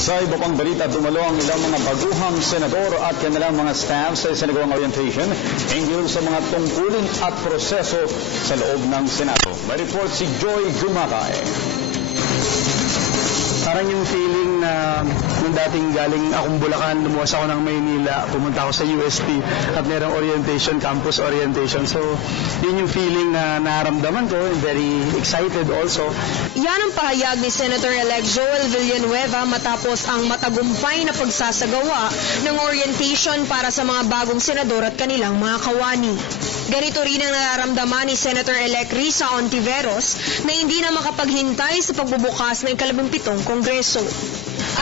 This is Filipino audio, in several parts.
Sa iba pang balita, dumalo ang ilang mga baguhang senador at kanilang mga staff sa isinagawang orientation hinggil sa mga tungkulin at proseso sa loob ng Senado. May report si Joy Gumatay. Parang yung feeling na nung dating galing akong Bulacan, lumuwas ako ng Maynila, pumunta ako sa UST at merong orientation, campus orientation. So, yun yung feeling na naramdaman ko, very excited also. Yan ang pahayag ni Senator-elect Joel Villanueva matapos ang matagumpay na pagsasagawa ng orientation para sa mga bagong senador at kanilang mga kawani. Ganito rin ang nararamdaman ni Senator-elect Risa Ontiveros na hindi na makapaghintay sa pagbubukas ng 17th Kongreso.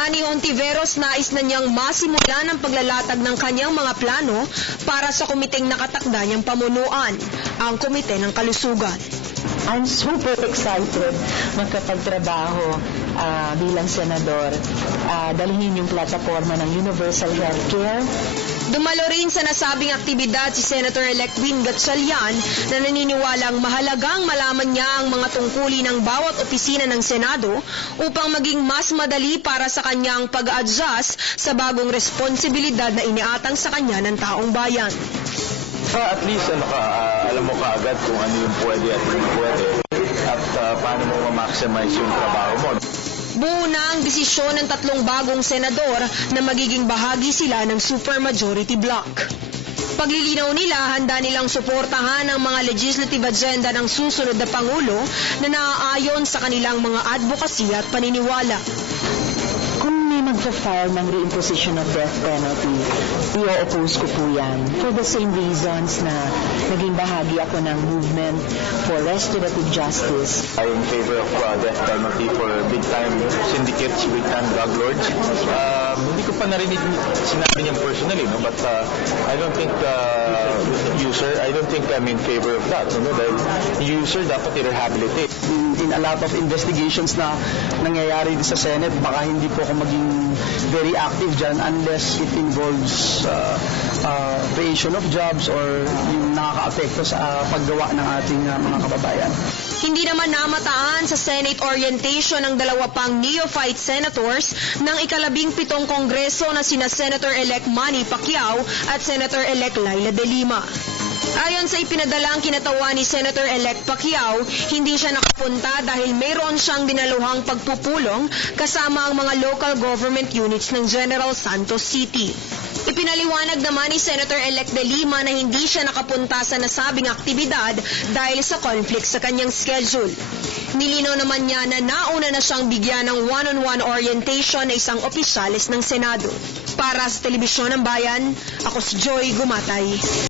Ani Ontiveros, nais na niyang masimulan ang paglalatag ng kanyang mga plano para sa komiteng nakatakda niyang pamunuan, ang Komite ng Kalusugan. I'm super excited magkapagtrabaho bilang senador, dalhin yung plataforma ng universal healthcare. Dumalo rin sa nasabing aktibidad si Senator-elect Win Gatchalian na naniniwalang mahalagang malaman niya ang mga tungkulin ng bawat opisina ng Senado upang maging mas madali para sa kanyang pag-adjust sa bagong responsibilidad na iniatang sa kanya ng taong bayan. At least alam mo kaagad kung ano yung pwede at hindi pwede at paano mo ma-maximize yung trabaho mo. Buo na ang desisyon ng 3 bagong senador na magiging bahagi sila ng supermajority bloc. Paglilinaw nila, handa nilang suportahan ang mga legislative agenda ng susunod na Pangulo na naaayon sa kanilang mga advocacy at paniniwala. Kung may magpa-file ng reimposition of death penalty, i-oppose ko po yan. For the same reasons na naging bahagi ako ng movement for restorative justice. I'm in favor of death penalty for big-time syndicates, big-time drug lords. Hindi ko pa narinig sinabi niya personally, no? But I don't think I'm in favor of that. No? Dahil user dapat i-rehabilitate. In a lot of investigations na nangyayari sa Senate, baka hindi po ako maging very active dyan unless it involves creation of jobs or yung nakaka-apekto sa paggawa ng ating mga kababayan. Hindi naman namataan sa Senate orientation ng 2 pang neophyte senators ng 17th Kongreso na sina Senator-elect Manny Pacquiao at Senator-elect Laila De Lima. Ayon sa ipinadalang kinatawan ni Senator-elect Pacquiao, hindi siya nakapunta dahil mayroon siyang dinaluhang pagpupulong kasama ang mga local government units ng General Santos City. Ipinaliwanag naman ni Senator-elect De Lima na hindi siya nakapunta sa nasabing aktibidad dahil sa conflict sa kanyang schedule. Nilinaw naman niya na nauna na siyang bigyan ng one-on-one orientation na isang opisyalis ng Senado. Para sa Telebisyon ng Bayan, ako si Joy Gumatay.